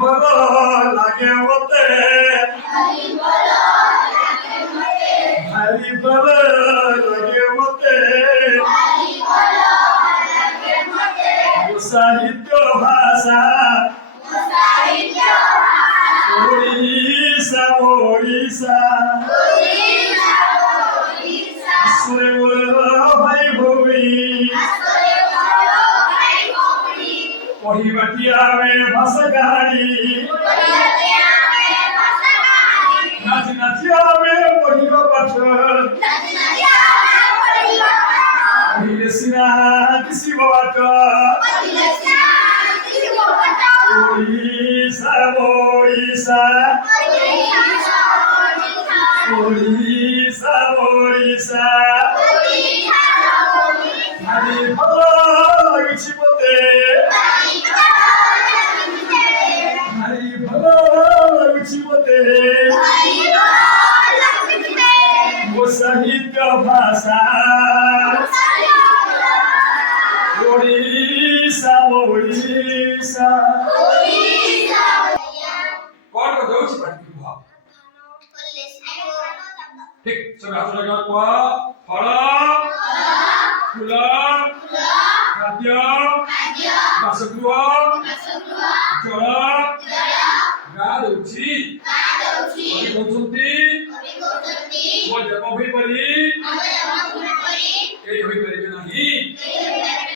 बोलो लागे मते हरि बोलो लागे मते साहित्य भाषा ओडिशा ओडिशा सुरे बोलो भाई भूमि पढ़ी बटिया में भाषा कहानी नाच नाचिया में पढ़ी पाठ पढ़ी सिना किसी बात ओडिशा ओडिशा ओडिशा ओडिशा हरि बोलो लागिछि मते हरि बोलो लागिछि मते वो साहित्य भाषा ओडिशा ओडिशा कौन को दउछि पाठी भाव ठीक सब हाथ लगा को फल फूल खाद्य बासगृह जल गादउछि कवि कहउछंती वो जप भई परी